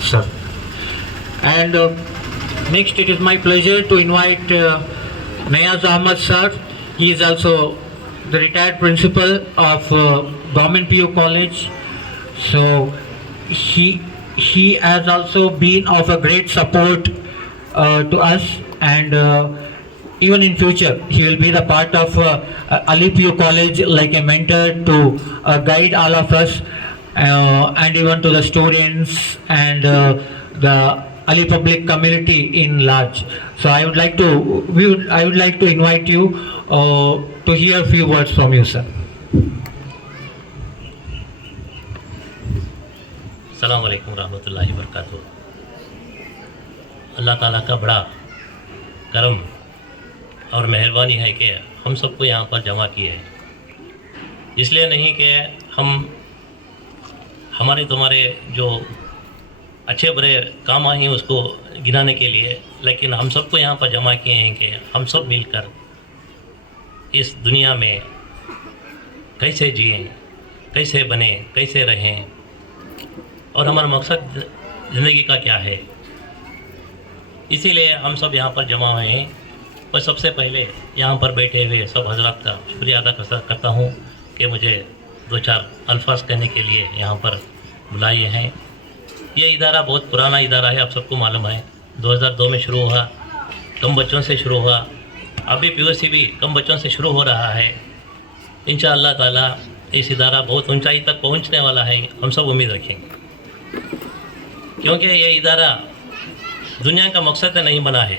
sir. And next, it is my pleasure to invite Nayaz Ahmad sir. He is also the retired principal of Government PU College. So he has also been of a great support to us, and even in future he will be the part of Ali PU College like a mentor to guide all of us, and even to the students and the Ali public community in large. So I would like to I would like to invite you to hear a few words from you, sir. अस्सलाम वालेकुम रहमतुल्लाहि व बरकातहू। अल्लाह ताला का बड़ा करम और मेहरबानी है कि हम सबको यहाँ पर जमा किए हैं। इसलिए नहीं कि हम हमारे तुम्हारे जो अच्छे बुरे काम आए हैं उसको गिनाने के लिए, लेकिन हम सबको यहाँ पर जमा किए हैं कि हम सब मिलकर इस दुनिया में कैसे जिएं, कैसे बने, कैसे रहें और हमारा मकसद ज़िंदगी का क्या है। इसीलिए हम सब यहाँ पर जमा हुए हैं। और सबसे पहले यहाँ पर बैठे हुए सब हजरात का शुक्रिया अदा करता हूँ कि मुझे दो चार अल्फाज कहने के लिए यहाँ पर बुलाए हैं। ये इदारा बहुत पुराना इदारा है, आप सबको मालूम है। 2002 में शुरू हुआ, कम बच्चों से शुरू हुआ। अभी PUC भी कम बच्चों से शुरू हो रहा है। इंशाअल्लाह ताला इस इदारा बहुत ऊंचाई तक पहुँचने वाला है, हम सब उम्मीद रखेंगे। क्योंकि ये इदारा दुनिया का मकसद से नहीं बना है,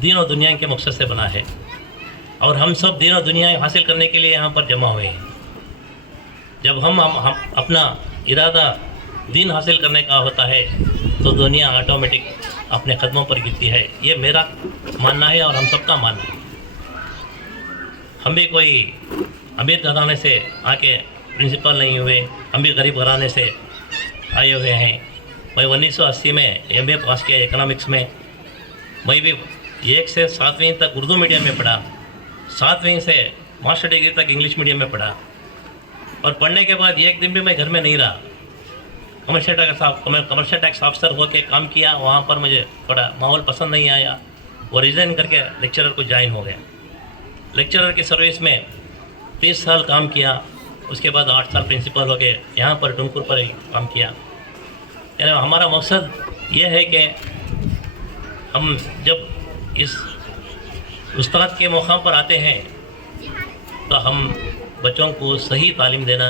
दीन और दुनिया के मकसद से बना है, और हम सब दीन और दुनिया हासिल करने के लिए यहाँ पर जमा हुए हैं। जब हम अपना इरादा दीन हासिल करने का होता है तो दुनिया ऑटोमेटिक अपने कदमों पर गिरती है। ये मेरा मानना है और हम सबका मानना है। हम भी कोई अमीर घराने से आके प्रिंसिपल नहीं हुए, हम भी गरीब घराने से आए हुए हैं। मैं 1980 में MA पास किया इकोनॉमिक्स में। मैं भी 1 से 7वीं तक उर्दू मीडियम में पढ़ा, 7वीं से मास्टर डिग्री तक इंग्लिश मीडियम में पढ़ा, और पढ़ने के बाद एक दिन भी मैं घर में नहीं रहा। कमर्शियल टैक्स ऑफिसर होकर काम किया। वहाँ पर मुझे थोड़ा माहौल पसंद नहीं आया, वो रिज़ाइन करके लेक्चरर को ज्वाइन हो गया। लेक्चरर की सर्विस में 30 साल काम किया। उसके बाद 8 साल प्रिंसिपल हो गए, यहाँ पर टुमकुर पर ही काम किया। यानी हमारा मकसद ये है कि हम जब इस उस्ताद के मुकाम पर आते हैं तो हम बच्चों को सही तालीम देना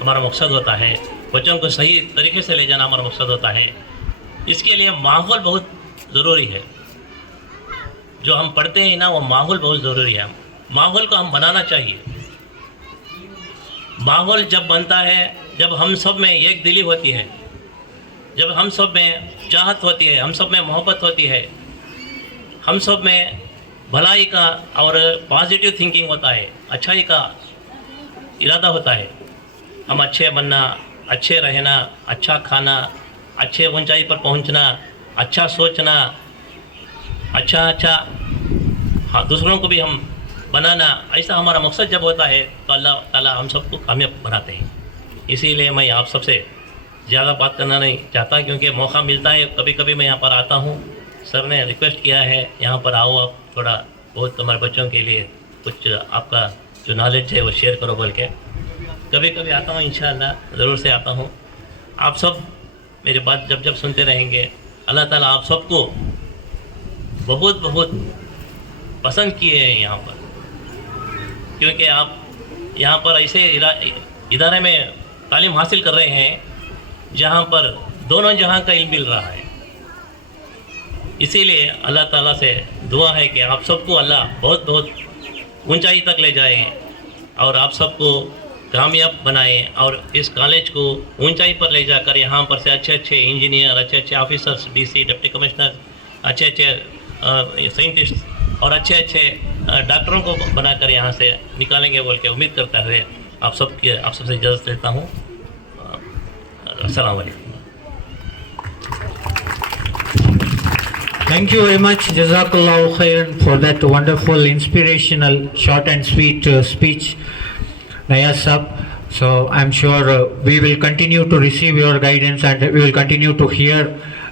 हमारा मकसद होता है, बच्चों को सही तरीके से ले जाना हमारा मकसद होता है। इसके लिए माहौल बहुत ज़रूरी है। जो हम पढ़ते हैं ना, वो माहौल बहुत ज़रूरी है। माहौल को हम बनाना चाहिए। माहौल जब बनता है, जब हम सब में एक दिली होती है, जब हम सब में चाहत होती है, हम सब में मोहब्बत होती है, हम सब में भलाई का और पॉजिटिव थिंकिंग होता है, अच्छाई का इरादा होता है। हम अच्छे बनना, अच्छे रहना, अच्छा खाना, अच्छे ऊंचाई पर पहुंचना, अच्छा सोचना, अच्छा हाँ दूसरों को भी हम बनाना, ऐसा हमारा मकसद जब होता है तो अल्लाह ताला हम सबको कामयाब बनाते हैं। इसीलिए मैं आप सबसे ज़्यादा बात करना नहीं चाहता, क्योंकि मौका मिलता है कभी कभी मैं यहाँ पर आता हूँ। सर ने रिक्वेस्ट किया है यहाँ पर आओ, आप थोड़ा बहुत तुम्हारे बच्चों के लिए कुछ आपका जो नॉलेज है वो शेयर करो बोल के। कभी कभी आता हूँ, इंशाअल्लाह ज़रूर से आता हूँ। आप सब मेरी बात जब जब सुनते रहेंगे। अल्लाह ताला आप सबको बहुत बहुत पसंद किए हैं यहाँ पर, क्योंकि आप यहाँ पर ऐसे इदारे में तालीम हासिल कर रहे हैं जहाँ पर दोनों जहाँ का इल्म मिल रहा है। इसीलिए अल्लाह ताला से दुआ है कि आप सबको अल्लाह बहुत बहुत ऊंचाई तक ले जाए और आप सबको कामयाब बनाए, और इस कॉलेज को ऊंचाई पर ले जाकर यहाँ पर से अच्छे अच्छे इंजीनियर, अच्छे अच्छे ऑफिसर्स, DC, डिप्टी कमिश्नर, अच्छे अच्छे साइंटिस्ट और अच्छे अच्छे डॉक्टरों को बनाकर यहाँ से निकालेंगे बोल के उम्मीद करते हुए आप सबसे इजाज़त लेता हूँ। अस्सलाम वालेकुम। Thank you very much, Jazakallahu khairan, for that wonderful, inspirational, short and sweet speech, Nayaz Sahab. So I'm sure we will continue to receive your guidance, and we will continue to hear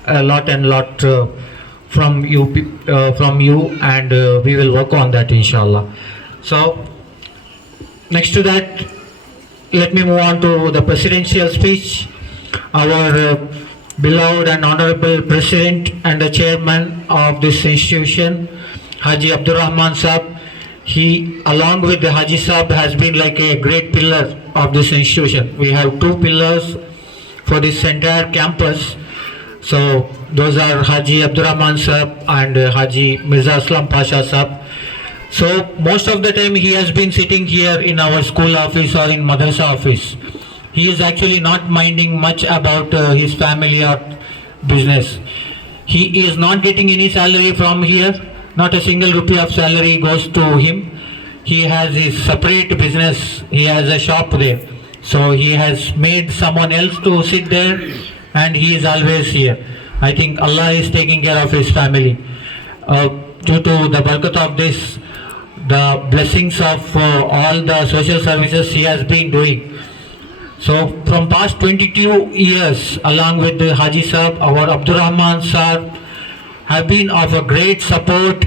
a lot and lot from you, and we will work on that, inshallah. So, next to that, let me move on to the presidential speech. Our beloved and honorable president and the chairman of this institution, Haji Abdur Rahman Saab, he, along with the Haji Saab, has been like a great pillar of this institution. We have two pillars for this entire campus. So those are Haji Abdur Rahman Saab and Haji Mirza Aslam Pasha Saab. So most of the time he has been sitting here in our school office or in madrasa office. He is actually not minding much about his family or business. He is not getting any salary from here. Not a single rupee of salary goes to him. He has his separate business. He has a shop there. So he has made someone else to sit there, and he is always here. I think Allah is taking care of his family. Due to the barakat of this, the blessings of all the social services he has been doing. So from past 22 years, along with the Haji Saab, our Abdur Rahman Saab have been of a great support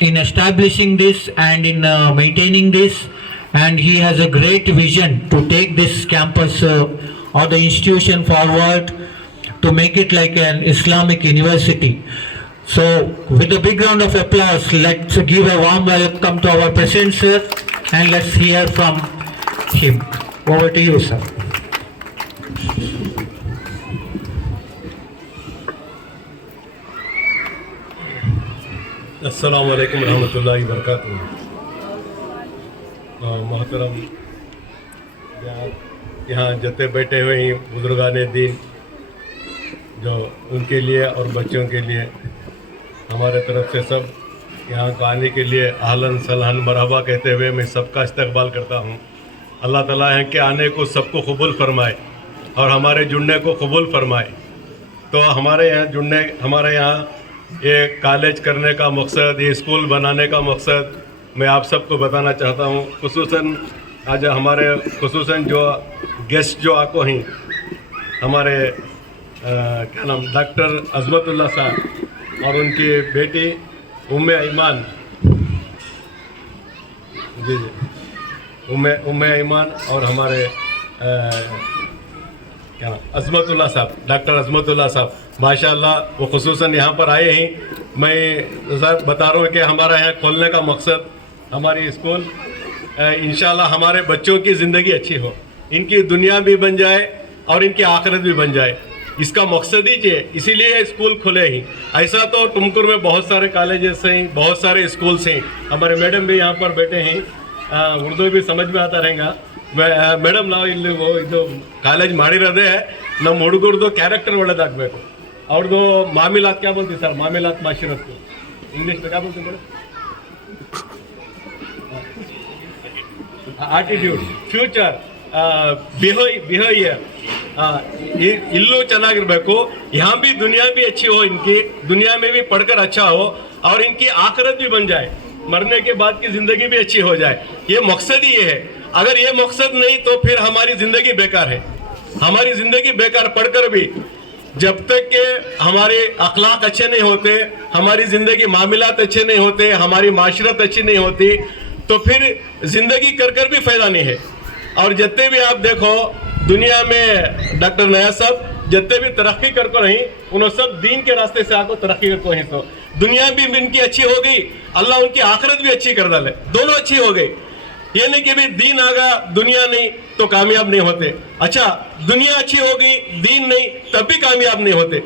in establishing this and in maintaining this, and he has a great vision to take this campus or the institution forward to make it like an Islamic university. So with a big round of applause, let's give a warm welcome to our President sir, and let's hear from him. Over to you, sir. अस्सलाम वालेकुम रहमतुल्लाहि वबरकातुहू। मोहतरम यहाँ जते बैठे हुए हैं बुजुर्गान दीन, जो उनके लिए और बच्चों के लिए हमारे तरफ से सब यहाँ को आने के लिए आहलन सलहन मरहबा कहते हुए मैं सबका इस्तकबाल करता हूँ। अल्लाह ताला है कि आने को सबको कबूल फरमाए और हमारे जुड़ने को कबूल फरमाए। तो हमारे यहाँ ये कॉलेज करने का मकसद, ये स्कूल बनाने का मकसद मैं आप सबको बताना चाहता हूँ। खुसूसन आज हमारे खुसूसन जो गेस्ट जो आको हैं, हमारे क्या नाम डॉक्टर अज़मतुल्लाह साहब और उनकी बेटी उम्मे ईमान, जी उम्मे ईमान और हमारे क्या नाम अज़मतुल्लाह साहब, डॉक्टर अज़मतुल्लाह साहब माशाअल्लाह वो खुसूसन यहाँ पर आए हैं। मैं सर बता रहा हूँ कि हमारा यहाँ खोलने का मकसद हमारी स्कूल इंशाल्लाह हमारे बच्चों की ज़िंदगी अच्छी हो, इनकी दुनिया भी बन जाए और इनकी आखिरत भी बन जाए, इसका मकसद ही है। इसीलिए स्कूल खुले ही। ऐसा तो टुमकुर में बहुत सारे कॉलेजेस हैं, बहुत सारे स्कूल्स हैं। हमारे मैडम भी यहाँ पर बैठे हैं, उर्दू भी समझ में आता रहेगा। ಮೇಡಮ್ ನಾವು ಇಲ್ಲಿ ಇದು ಕಾಲೇಜ್ ಮಾಡಿರೋದೇ ನಮ್ಮ ಹುಡುಗರದು ಕ್ಯಾರೆಕ್ಟರ್ ಒಳ್ಳೇದಾಗಬೇಕು, ಅವ್ರದ್ದು ಮಾಮಿಲಾತ್ ಕ್ಯಾ ಬೋಲ್ತೀವಿ ಸರ್, ಮಾಮಿಲಾತ್ ಮಾಶಿರತ್ ಇಂಗ್ಲೀಷ್ ಕ್ಯಾ ಬೋಲ್ತೀವಿ ಮೇಡಮ್, ಆಟಿಟ್ಯೂಡ್, ಫ್ಯೂಚರ್, बिहेवियर इल्लू ಚೆನ್ನಾಗಿರಬೇಕು। यहाँ भी दुनिया भी अच्छी हो, इनकी दुनिया में भी पढ़कर अच्छा हो और इनकी आखिरत भी बन जाए, मरने के बाद की ज़िंदगी भी अच्छी हो जाए। ये मकसद ही ये है। अगर ये मकसद नहीं तो फिर हमारी ज़िंदगी बेकार है। हमारी ज़िंदगी बेकार पढ़कर भी जब तक के हमारे अखलाक अच्छे नहीं होते, हमारी ज़िंदगी मामलात अच्छे नहीं होते, हमारी माशरत अच्छी नहीं होती, तो फिर ज़िंदगी कर भी फ़ायदा नहीं है। और जितने भी आप देखो दुनिया में डॉक्टर नया साहब जितने भी तरक्की कर रही, उन्होंने सब दीन के रास्ते से आको तरक्की कर रही। तो दुनिया भी इनकी अच्छी हो गई, अल्लाह उनकी आखिरत भी अच्छी कर डाले, दोनों अच्छी हो गई। ये नहीं कि भी दीन आ गया दुनिया नहीं तो कामयाब नहीं होते। अच्छा दुनिया अच्छी हो गई दीन नहीं तब भी कामयाब नहीं होते।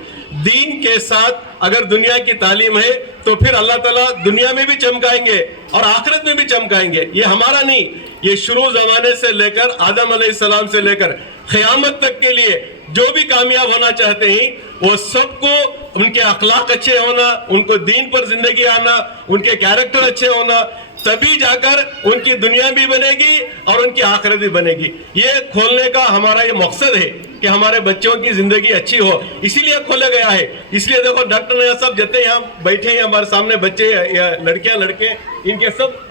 दीन के साथ अगर दुनिया की तालीम है तो फिर अल्लाह ताला दुनिया में भी चमकाएंगे और आखिरत में भी चमकाएंगे। ये हमारा नहीं, ये शुरू ज़माने से लेकर आदम अलैहिस्सलाम से लेकर क़यामत तक के लिए जो भी कामयाब होना चाहते हैं वो सबको उनके अखलाक अच्छे होना, उनको दीन पर जिंदगी आना, उनके कैरेक्टर अच्छे होना, तभी जाकर उनकी दुनिया भी बनेगी और उनकी आखिरत भी बनेगी। ये खोलने का हमारा ये मकसद है कि हमारे बच्चों की जिंदगी अच्छी हो, इसीलिए खोला गया है। इसलिए देखो डॉक्टर नया साहब जितने यहाँ बैठे हैं हमारे सामने बच्चे या लड़कियां लड़के, इनके सब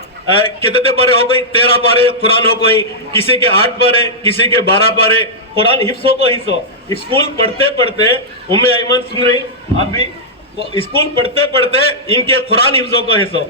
कितने पारे हो गई, 13 पारे कुरान हो गई, किसी के 8 पारे, किसी के 12 पारे कुरान हिफ्स हो को हिस्स हो। स्कूल पढ़ते पढ़ते उम्मे ऐमन सुन रही आप भी, स्कूल पढ़ते पढ़ते इनके कुरान हिफ्स हो को हिस्स हो।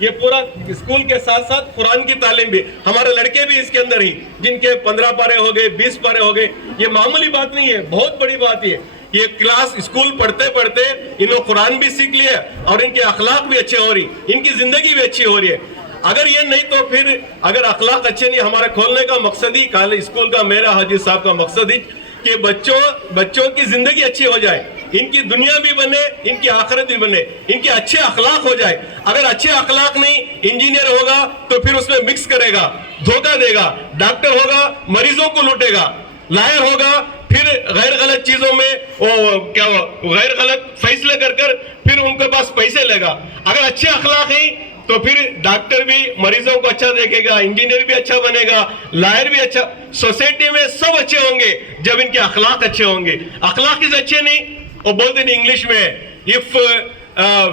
ये पूरा स्कूल के साथ साथ कुरान की तालीम भी, हमारे लड़के भी इसके अंदर ही, जिनके 15 पारे हो गए, 20 पारे हो गए। ये मामूली बात नहीं है, बहुत बड़ी बात है। ये क्लास स्कूल पढ़ते पढ़ते इन्होंने कुरान भी सीख लिया और इनके अखलाक भी अच्छे हो रही, इनकी जिंदगी भी अच्छी हो रही है। अगर ये नहीं तो फिर अगर अखलाक अच्छे नहीं, हमारे खोलने का मकसद ही कॉलेज स्कूल का, मेरा हाजी साहब का मकसद ही कि बच्चों की जिंदगी अच्छी हो जाए, इनकी दुनिया भी बने, इनकी आखिरत भी बने, इनके अच्छे अखलाक हो जाए। अगर अच्छे अखलाक नहीं, इंजीनियर होगा तो फिर उसमें मिक्स करेगा, धोखा देगा, डॉक्टर होगा मरीजों को लूटेगा, लायर होगा फिर गैर गलत चीजों में गैर गलत फैसले कर फिर उनके पास पैसे लेगा। अगर अच्छे अखलाक हैं तो फिर डॉक्टर भी मरीजों को अच्छा देखेगा, इंजीनियर भी अच्छा बनेगा, लायर भी अच्छा, सोसाइटी में सब अच्छे होंगे जब इनके अखलाक अच्छे होंगे। अखलाक इज अच्छे नहीं, वो बोलते हैं इंग्लिश में, if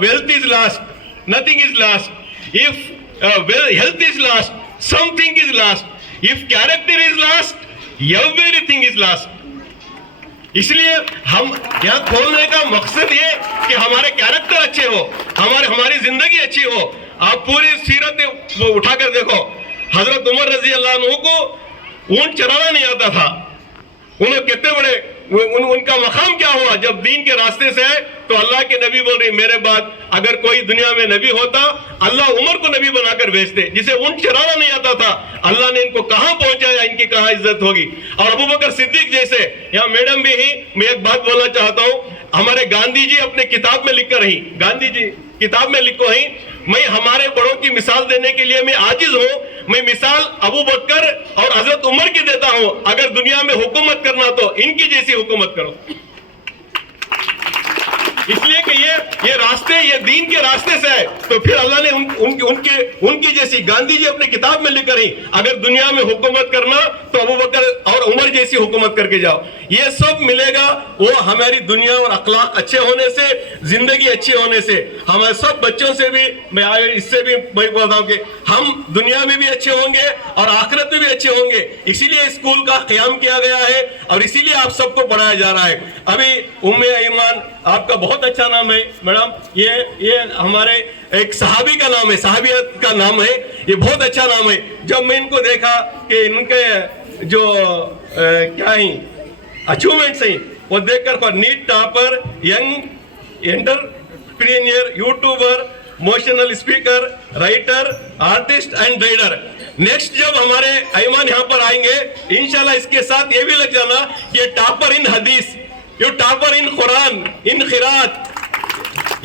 wealth is last nothing is last, if health is last something is last, if character is last everything is last. इसलिए हम यहाँ खोलने का मकसद ये कि हमारे कैरेक्टर अच्छे हो, हमारी जिंदगी अच्छी हो। आप पूरी सीरत उठाकर देखो, हजरत उमर रजी अल्लाह अन्हु को ऊंट चलाना नहीं आता था, उन्हें कितने बड़े उनका मकाम क्या हुआ जब दीन के रास्ते से है। तो अल्लाह के नबी बोल रहे मेरे बाद अगर कोई दुनिया में नबी होता अल्लाह उमर को नबी बनाकर भेजते, जिसे ऊंट चलाना नहीं आता था। अल्लाह ने इनको कहां पहुंचाया, इनकी कहां इज्जत होगी। और अबू बकर सिद्दीक जैसे, यहाँ मैडम भी ही, मैं एक बात बोलना चाहता हूं, हमारे गांधी जी अपने किताब में लिखकर रही, गांधी जी किताब में लिखो ही, मैं हमारे बड़ों की मिसाल देने के लिए मैं आजिज हूं, मैं मिसाल अबू बकर और हजरत उमर की देता हूं। अगर दुनिया में हुकूमत करना तो इनकी जैसी हुकूमत करो, इसलिए कि ये रास्ते ये दीन के रास्ते से है। तो फिर अल्लाह ने उनकी जैसी, गांधी जी अपने किताब में लिख रही, अगर दुनिया में हुकूमत करना तो अबू बकर और उमर जैसी हुकूमत करके जाओ। ये सब मिलेगा वो हमारी दुनिया और अखलाक अच्छे होने से, जिंदगी अच्छी होने से। हमारे सब बच्चों से भी मैं इससे भी मैं बोलता हूँ कि हम दुनिया में भी अच्छे होंगे और आखिरत में भी अच्छे होंगे। इसीलिए स्कूल का क़याम किया गया है और इसीलिए आप सबको पढ़ाया जा रहा है। अभी उम्मे ऐमान आपका बहुत अच्छा नाम है मैडम, ये हमारे एक सहाबी का नाम है, सहाबियत का नाम है, ये बहुत अच्छा नाम है। जब मैं इनको देखा कि इनके जो क्या ही अचीवमेंट्स हैं वो देखकर, NEET topper, young entrepreneur, youtuber, motivational speaker, writer, artist and reader. Next जब हमारे ऐमान यहाँ पर आएंगे इंशाल्लाह इसके साथ ये भी लग जाना कि ये टॉपर इन हदीस, यू टॉपर इन कुरान, इन खिरात,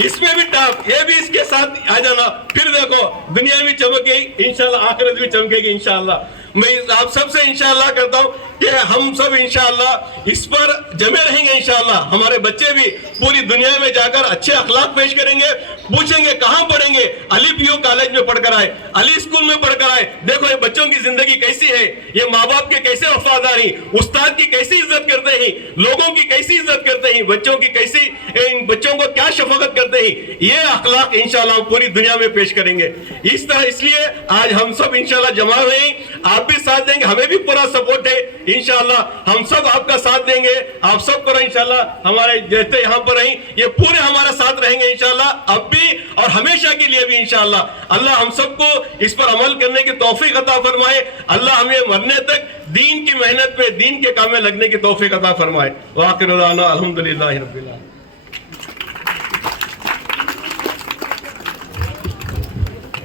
इसमें भी टॉप, ये भी इसके साथ आ जाना। फिर देखो दुनिया भी चमकेगी इंशाल्लाह, आखिरत भी चमकेगी इंशाल्लाह। मैं आप सबसे इंशाल्लाह करता हूँ कि हम सब इंशाल्लाह इस पर जमे रहेंगे इंशाल्लाह। हमारे बच्चे भी पूरी दुनिया में जाकर अच्छे अखलाक पेश करेंगे, पूछेंगे कहाँ पढ़ेंगे, अली पीओ कॉलेज में पढ़कर आए, अली स्कूल में पढ़कर आए, देखो ये बच्चों की जिंदगी कैसी है, ये माँ बाप के कैसे वफादारी, उस्ताद की कैसी इज्जत करते हैं, लोगों की कैसी इज्जत करते हैं, बच्चों की कैसी, इन बच्चों को क्या शफकत करते हैं, ये अखलाक इंशाल्लाह हम पूरी दुनिया में पेश करेंगे। इस तरह इसलिए आज हम सब इंशाल्लाह जमा हुए, आप भी साथ देंगे, हमें भी पूरा सपोर्ट है इंशाल्लाह, हम सब आपका साथ देंगे, आप सब करो इंशाल्लाह। हमारे जैसे यहाँ पर रही ये पूरे हमारा साथ रहेंगे इंशाल्लाह, अब भी और हमेशा के लिए भी इंशाल्लाह। अल्लाह हम सबको इस पर अमल करने की तौफीक अता फरमाए, अल्लाह हमें मरने तक दीन की मेहनत पे, दीन के काम में लगने की तौफीक अता फरमाए। व आखिर दाना अल्हम्दुलिल्लाहि रब्बिल आलमीन।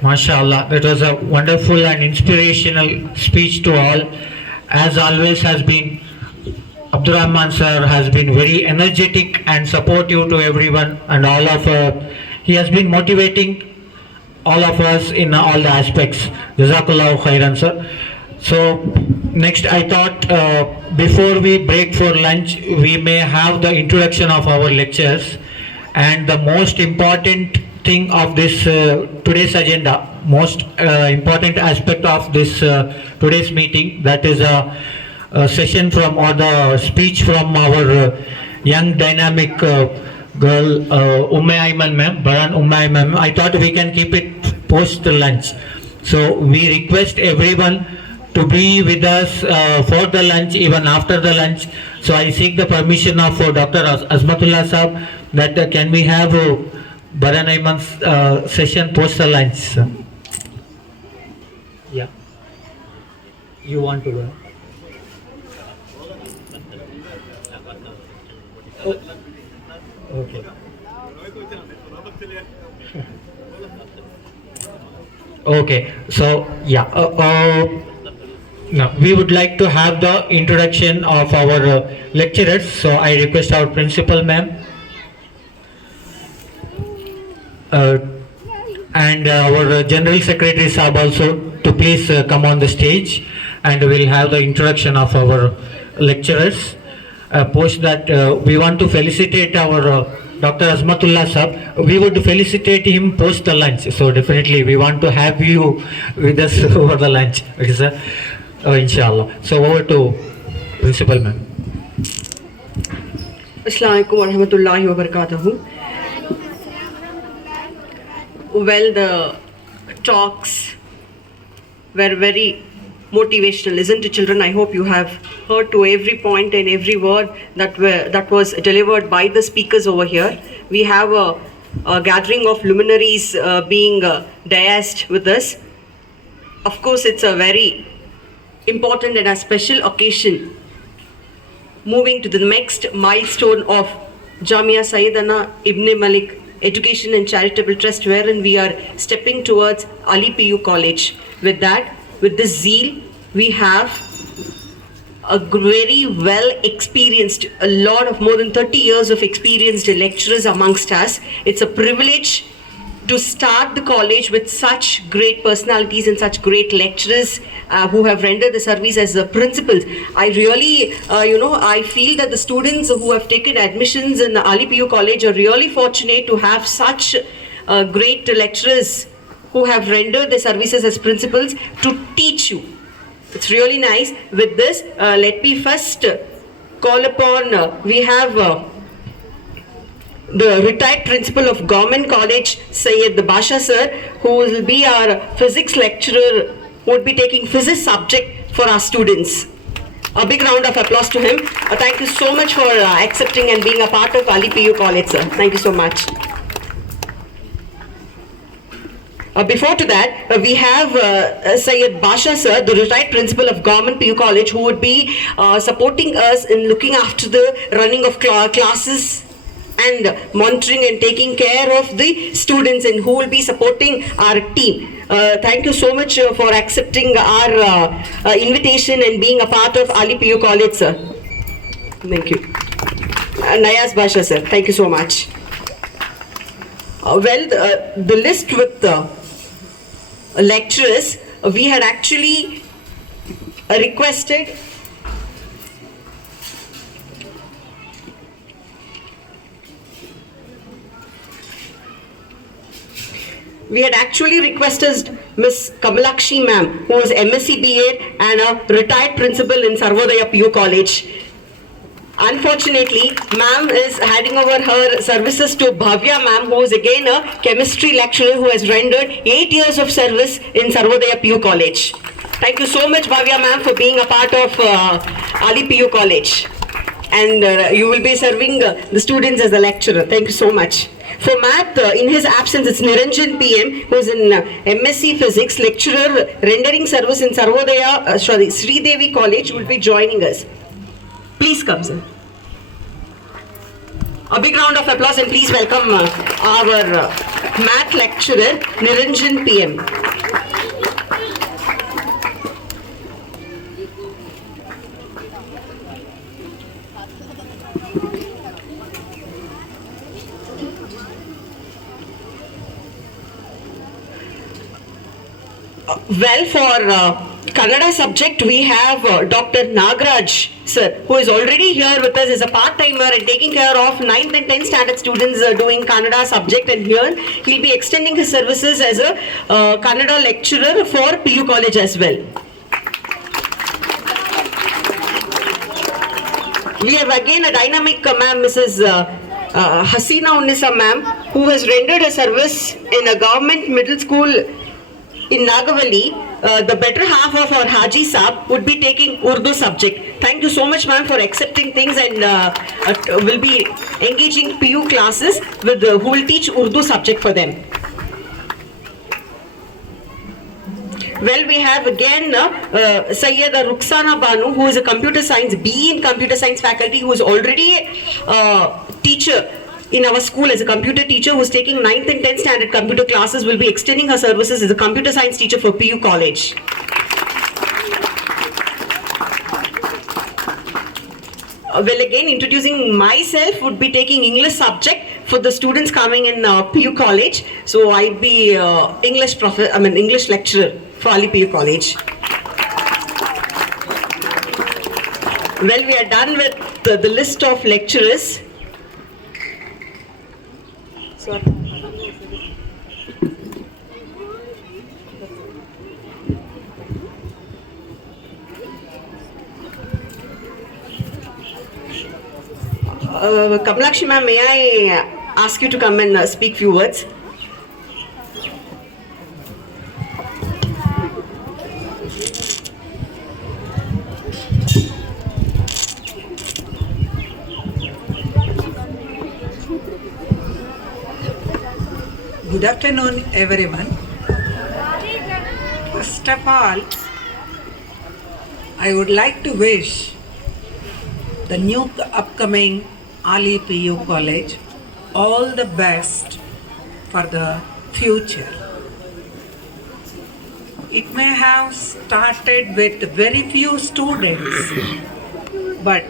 MashaAllah, that was a wonderful and inspirational speech to all. As always has been, Abdurrahman sir has been very energetic and supportive to everyone and all of he has been motivating all of us in all the aspects. Jazakallahu khairan sir. So next I thought before we break for lunch we may have the introduction of our lectures, and the most important thing of this today's agenda, most important aspect of this today's meeting, that is a session from or the speech from our young dynamic girl Umme Aiman ma'am, Baran Umme Aiman ma'am. I thought we can keep it post lunch, so we request everyone to be with us for the lunch, even after the lunch. So I seek the permission of Dr. Azmatullah Sahab that can we have Baran Ayman's session post the lunch. Sir. Yeah. You want to go? Okay. Okay, so yeah, now we would like to have the introduction of our lecturers. So I request our principal ma'am and our general secretary sahab also to please come on the stage, and we'll have the introduction of our lecturers. Post that we want to felicitate our Dr. Azmatullah Sahab. We would felicitate him post the lunch. So definitely we want to have you with us over the lunch. Okay, sir? Inshallah. So over to principal ma'am. Assalamualaikum warahmatullahi wabarakatuh. Well, the talks were very motivational, isn't it, children? I hope you have heard to every point and every word that was delivered by the speakers over here. We have a gathering of luminaries being dais with us. Of course, it's a very important and a special occasion. Moving to the next milestone of Jamia Sayyidana Ibn Malik Education and Charitable Trust, wherein we are stepping towards Ali PU College. With that, with this zeal, we have a very well experienced, a lot of more than 30 years of experienced lecturers amongst us. It's a privilege to start the college with such great personalities and such great lecturers who have rendered the service as principals. I really, I feel that the students who have taken admissions in the Ali PU College are really fortunate to have such great lecturers who have rendered their services as principals to teach you. It's really nice. With this, let me first call upon, we have the retired principal of Government College, Syed Basha sir, who will be our physics lecturer, who would be taking physics subject for our students. A big round of applause to him. Thank you so much for accepting and being a part of Ali PU College, sir. Thank you so much. Before to that, we have Syed Basha sir, the retired principal of Government PU College, who would be supporting us in looking after the running of classes and monitoring and taking care of the students, and who will be supporting our team. Thank you so much for accepting our invitation and being a part of Ali PU College, sir. Thank you. Nayaz Basha sir, thank you so much. The list with lecturers, we had actually requested Miss Kamalakshi ma'am, who is MSc BA and a retired principal in Sarvodaya PU College. Unfortunately, ma'am is handing over her services to Bhavya ma'am, who is again a chemistry lecturer who has rendered 8 years of service in Sarvodaya PU College. Thank you so much, Bhavya ma'am, for being a part of Ali PU College. And you will be serving the students as a lecturer. Thank you so much. For math, in his absence, it's Niranjan PM, who is in MSc Physics, lecturer rendering service in Sarvodaya, Sridevi College, will be joining us. Please come, sir. A big round of applause and please welcome our math lecturer, Niranjan PM. Well, for Kannada subject, we have Dr. Nagraj sir, who is already here with us as a part-timer and taking care of 9th and 10th standard students doing Kannada subject, and here he'll be extending his services as a Kannada lecturer for PU College as well. We have again a dynamic ma'am, Mrs. Hasina Unnisa ma'am, who has rendered a service in a government middle school in Nagavali, the better half of our Haji Saab would be taking Urdu subject. Thank you so much, ma'am, for accepting things, and will be engaging PU classes with who will teach Urdu subject for them. Well, we have again Sayyida Ruxana Banu, who is a computer science, BE in computer science faculty, who is already a teacher in our school as a computer teacher, who is taking 9th and 10th standard computer classes, will be extending her services as a computer science teacher for PU College. Well, again, introducing myself, would be taking English subject for the students coming in PU College. So I'd be English lecturer for Ali PU College. Well, we are done with the list of lecturers. Sorry. Kamalakshi ma'am, may I ask you to come and speak few words? Good afternoon, everyone. First of all, I would like to wish the new upcoming Ali PU College all the best for the future. It may have started with very few students, but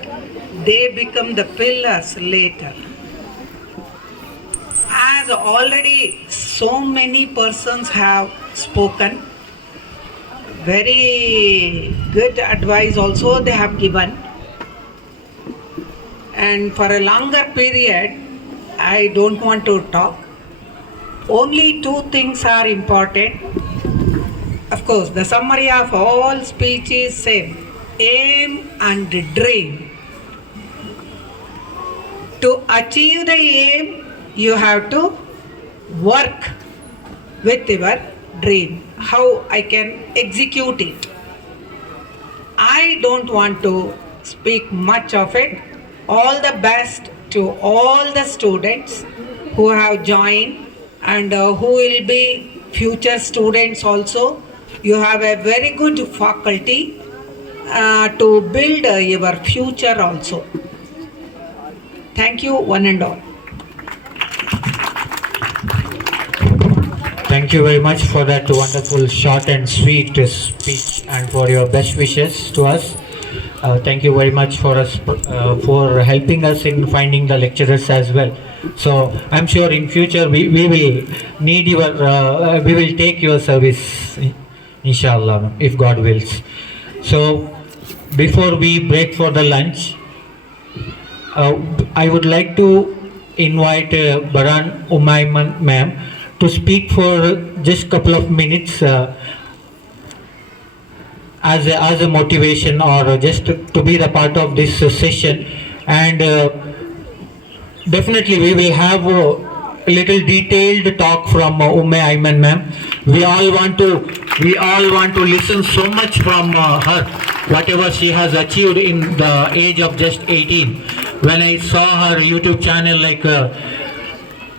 they become the pillars later. As already so many persons have spoken, very good advice also they have given. And for a longer period, I don't want to talk. Only two things are important. Of course, the summary of all speech is same: aim and dream. To achieve the aim, you have to work with your dream. How I can execute it? I don't want to speak much of it. All the best to all the students who have joined and who will be future students also. You have a very good faculty to build your future also. Thank you, one and all. Thank you very much for that wonderful, short and sweet speech, and for your best wishes to us. Thank you very much for helping us in finding the lecturers as well. So I'm sure in future we will need your we will take your service, inshallah, if God wills. So before we break for the lunch, I would like to invite Baran Umayman ma'am to speak for just couple of minutes as a motivation, or just to be the part of this session. And definitely we will have a little detailed talk from Ayman ma'am. We all want to listen so much from her, whatever she has achieved in the age of just 18. When I saw her YouTube channel, like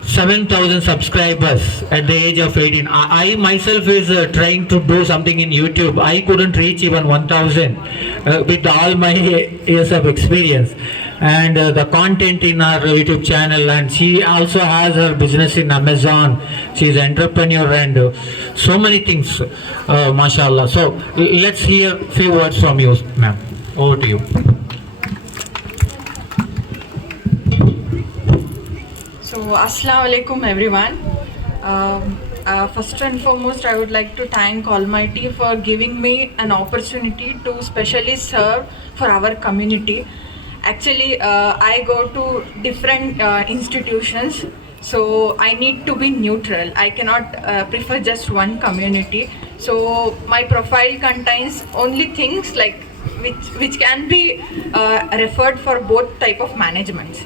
7,000 subscribers at the age of 18. I myself is trying to do something in YouTube. I couldn't reach even 1,000 with all my years of experience. And the content in our YouTube channel, and she also has her business in Amazon. She is an entrepreneur and so many things, mashallah. So let's hear a few words from you, ma'am. Over to you. So, Assalamu alaikum everyone. First and foremost, I would like to thank Almighty for giving me an opportunity to specially serve for our community. Actually, I go to different institutions, so I need to be neutral. I cannot prefer just one community. So my profile contains only things like which can be referred for both type of managements.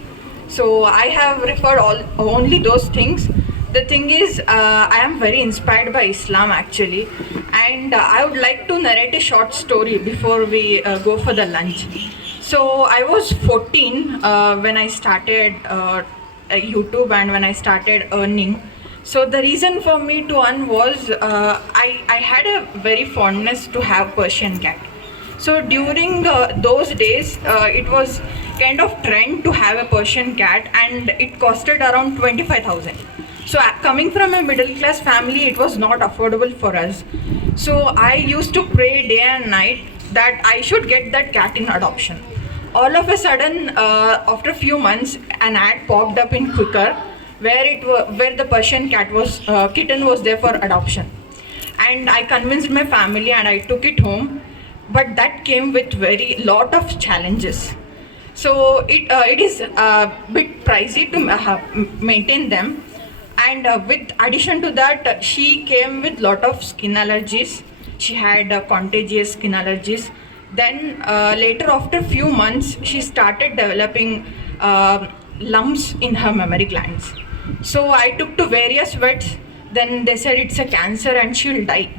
So I have referred only those things The thing is, I am very inspired by Islam actually, and I would like to narrate a short story before we go for the lunch. So I was 14 when I started YouTube and when I started earning. So the reason for me to earn was I had a very fondness to have Persian cat. So during those days, it was kind of trend to have a Persian cat, and it costed around 25,000. So coming from a middle class family, it was not affordable for us. So I used to pray day and night that I should get that cat in adoption. All of a sudden, after a few months, an ad popped up in Quikr where the Persian cat was kitten was there for adoption, and I convinced my family and I took it home. But that came with very lot of challenges. So it is a bit pricey to maintain them, and with addition to that, she came with lot of skin allergies. She had contagious skin allergies. Then later, after few months, she started developing lumps in her mammary glands. So I took to various vets. Then they said it's a cancer and she'll die.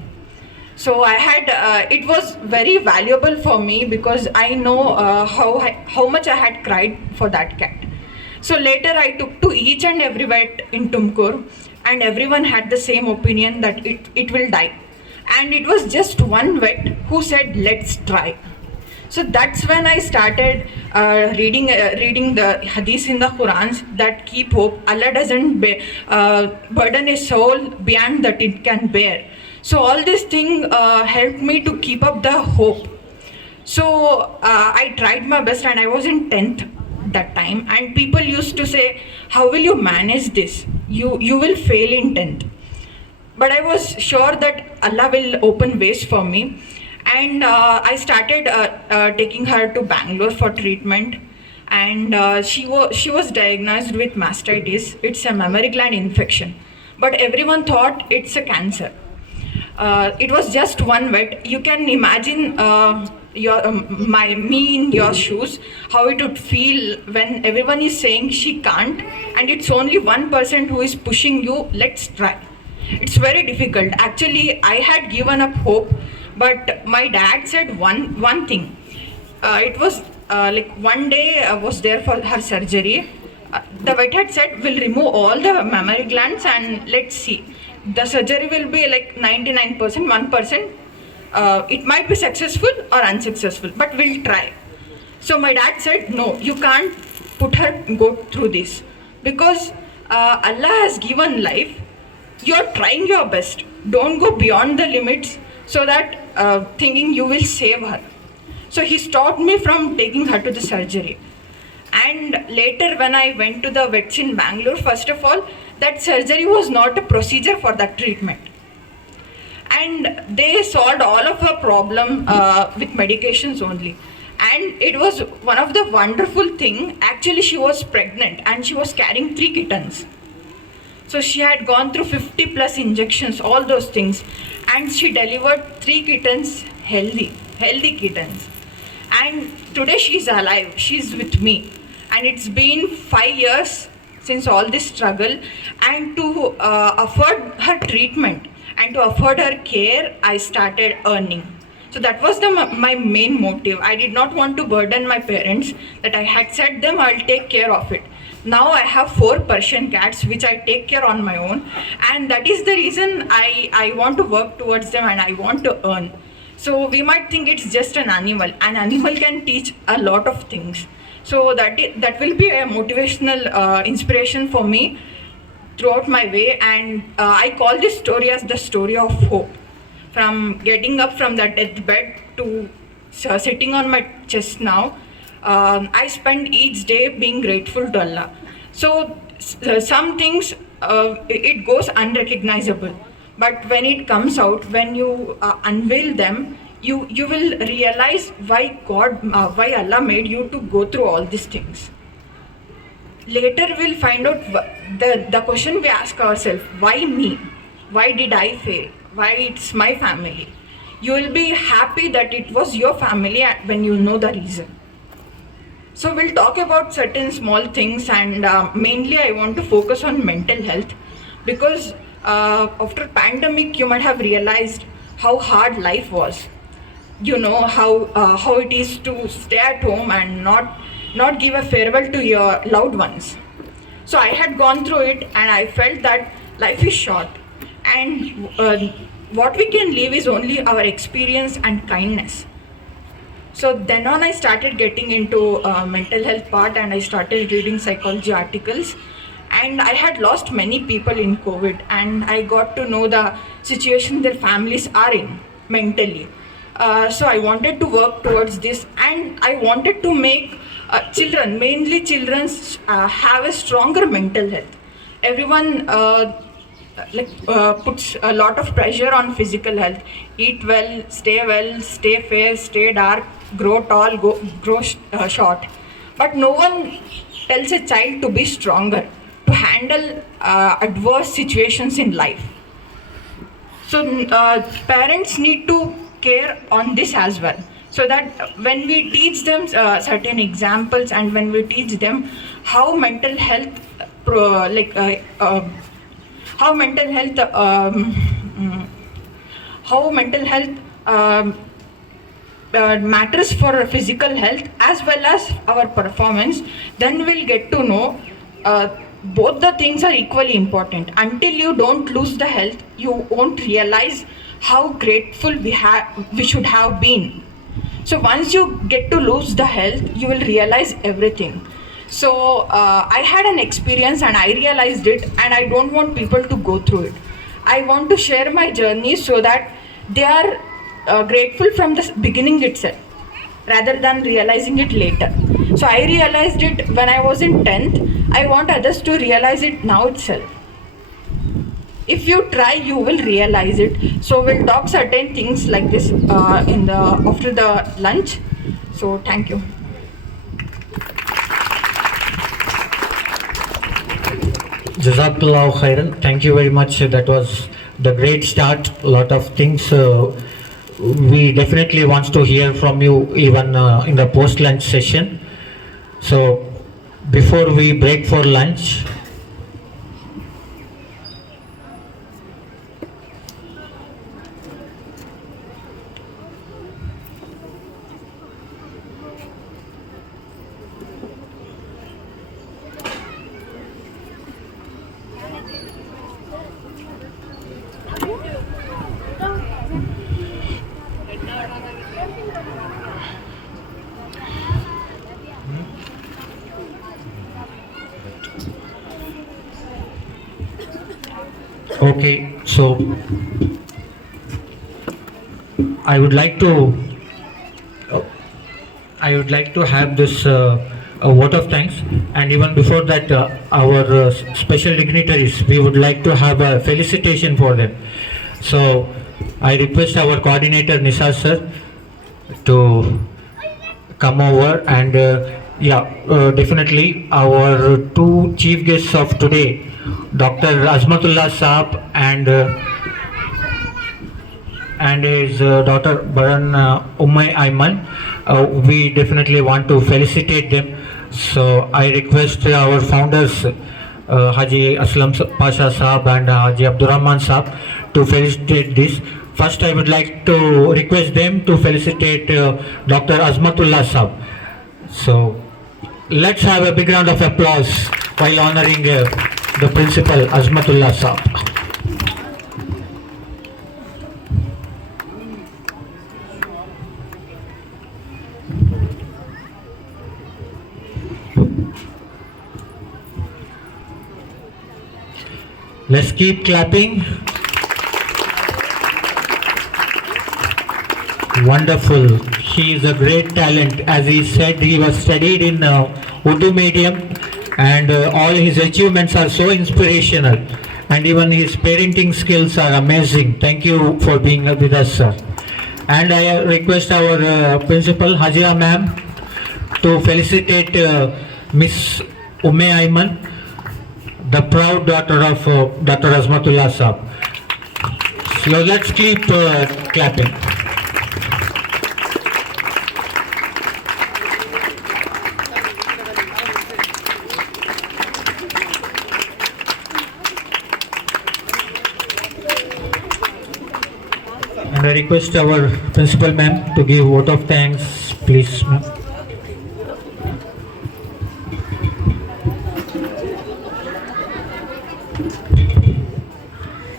So I had it was very valuable for me because I know how much I had cried for that cat. So later I took to each and every vet in Tumkur, and everyone had the same opinion that it will die. And it was just one vet who said, let's try. So that's when I started reading the hadith in the Qurans that keep hope. Allah doesn't burden a soul beyond that it can bear. So all this thing helped me to keep up the hope. So I tried my best, and I was in 10th that time, and people used to say, how will you manage this? You will fail in 10th. But I was sure that Allah will open ways for me, and I started taking her to Bangalore for treatment, and she was diagnosed with mastitis. It's a mammary gland infection, but everyone thought it's a cancer. It was just one vet. You can imagine me in your shoes, how it would feel when everyone is saying she can't, and it's only one person who is pushing you, let's try. It's very difficult. Actually, I had given up hope, but my dad said one thing. It was like one day I was there for her surgery. The vet had said, we'll remove all the mammary glands and let's see. The surgery will be like 99%, 1%. It might be successful or unsuccessful, but we'll try. So my dad said, no, you can't put her go through this, because Allah has given life. You're trying your best. Don't go beyond the limits so that thinking you will save her. So he stopped me from taking her to the surgery. And later when I went to the vets in Bangalore, first of all, that surgery was not a procedure for that treatment. And they solved all of her problem with medications only. And it was one of the wonderful thing. Actually, she was pregnant and she was carrying 3 kittens. So she had gone through 50 plus injections, all those things. And she delivered 3 kittens, healthy kittens. And today she's alive, she's with me. And it's been 5 years since all this struggle. And to afford her treatment and to afford her care, I started earning. So that was my main motive. I did not want to burden my parents, that I had said them I'll take care of it. Now I have 4 Persian cats which I take care on my own, and that is the reason I want to work towards them and I want to earn. So we might think it's just an animal. An animal can teach a lot of things. So that will be a motivational inspiration for me throughout my way, and I call this story as the story of hope. From getting up from the deathbed to sitting on my chest now, I spend each day being grateful to Allah. So some things, it goes unrecognizable. But when it comes out, when you unveil them, you will realize why why Allah made you to go through all these things. Later we'll find out the question we ask ourselves, why me? Why did I fail? Why it's my family? You will be happy that it was your family when you know the reason. So we'll talk about certain small things, and mainly I want to focus on mental health. because after pandemic you might have realized how hard life was. You know how it is to stay at home and not give a farewell to your loved ones. So I had gone through it and I felt that life is short, and what we can live is only our experience and kindness. So then on, I started getting into mental health part, and I started reading psychology articles. And I had lost many people in COVID, and I got to know the situation their families are in mentally. So I wanted to work towards this, and I wanted to make children, mainly children, have a stronger mental health. Everyone puts a lot of pressure on physical health. Eat well, stay fair, stay dark, grow tall, grow short. But no one tells a child to be stronger, to handle adverse situations in life. So parents need to care on this as well, so that when we teach them certain examples, and when we teach them how mental health how mental health matters for physical health as well as our performance, then we'll get to know both the things are equally important. Until you don't lose the health, you won't realize how grateful we should have been. So once you get to lose the health, you will realize everything. So I had an experience and I realized it, and I don't want people to go through it. I want to share my journey so that they are grateful from the beginning itself, rather than realizing it later. So I realized it when I was in 10th. I want others to realize it now itself. If you try, you will realize it. So we'll talk certain things like this after the lunch. So thank you. Jazakallah khairan. Thank you very much. That was the great start. A lot of things we definitely want to hear from you even in the post-lunch session. So before we break for lunch, okay, so I would like to have this a vote of thanks, and even before that, our special dignitaries, we would like to have a felicitation for them. So I request our coordinator Nisar sir to come over, and definitely our two chief guests of today, Dr. Azmatullah Saab and his daughter Baran Ummai Ayman. We definitely want to felicitate them. So I request our founders Haji Aslam Pasha Saab and Haji Abdurrahman Saab to felicitate this. First, I would like to request them to felicitate Dr. Azmatullah Saab. So let's have a big round of applause while honoring the principal Azmatullah Saab. Let's keep clapping. Wonderful. He is a great talent. As he said, he was studied in Urdu medium, and all his achievements are so inspirational, and even his parenting skills are amazing. Thank you for being with us, sir. And I request our principal Hajira ma'am to felicitate Miss Umme Ayman, the proud daughter of Dr. Azmatullah Saab. So let's keep clapping. And I request our principal ma'am to give vote of thanks, please, ma'am.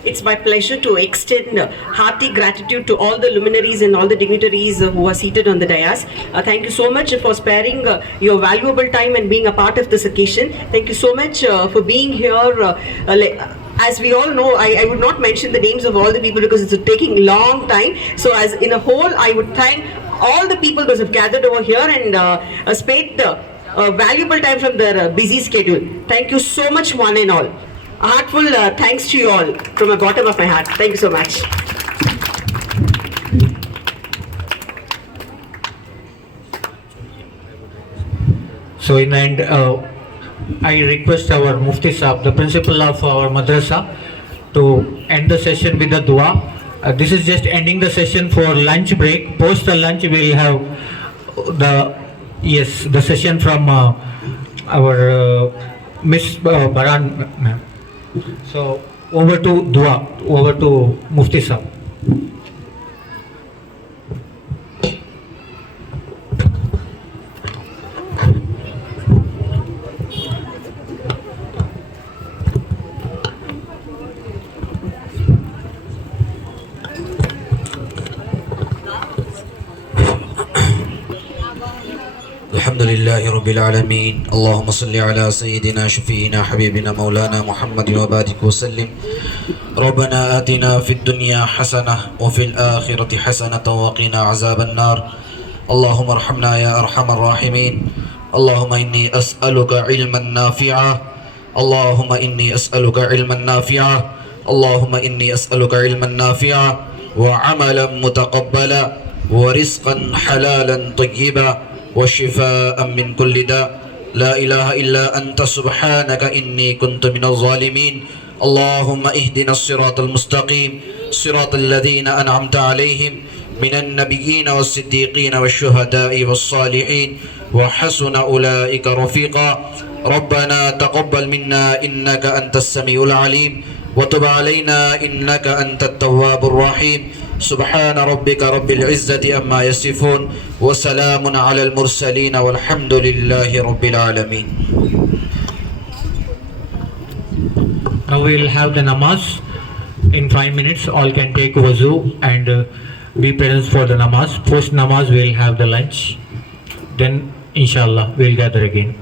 It's my pleasure to extend hearty gratitude to all the luminaries and all the dignitaries who are seated on the dais. Thank you so much for sparing your valuable time and being a part of this occasion. Thank you so much for being here. As we all know, I would not mention the names of all the people because it's taking long time. So as in a whole, I would thank all the people those have gathered over here and spared valuable time from their busy schedule. Thank you so much, one and all. A heartful thanks to you all from the bottom of my heart. Thank you so much. So in the end, I request our Mufti Sahab, the principal of our madrasa, to end the session with the dua. This is just ending the session for lunch break. Post the lunch, we will have the session from our Miss Baran ma'am. So over to dua, over to Mufti Sahab. الحمد لله رب العالمين اللهم صل على سيدنا شفيعنا حبيبنا مولانا محمد وبارك وسلم ربنا آتنا في الدنيا حسنة وفي الآخرة حسنة وقنا عذاب النار اللهم ارحمنا يا أرحم الراحمين اللهم إني أسألك علما نافعا اللهم إني أسألك علما نافعا اللهم إني أسألك علما نافعا وعملا متقبلا ورزقا حلالا طيبا وشفاء من كل داء لا إله إلا أنت سبحانك إني كنت من الظالمين اللهم اهدنا الصراط المستقيم صراط الذين أنعمت عليهم من النبيين والصديقين والشهداء والصالحين وحسن أولئك رفيقا ربنا تقبل منا إنك أنت السميع العليم وتب علينا إنك أنت التواب الرحيم سبحان ربك رب العزة أما يصفون وسلام على المرسلين والحمد لله رب العالمين. Now we will have the namaz in 5 minutes. All can take wuzu and be present for the namaz. Post namaz we will have the lunch. Then inshallah we will gather again.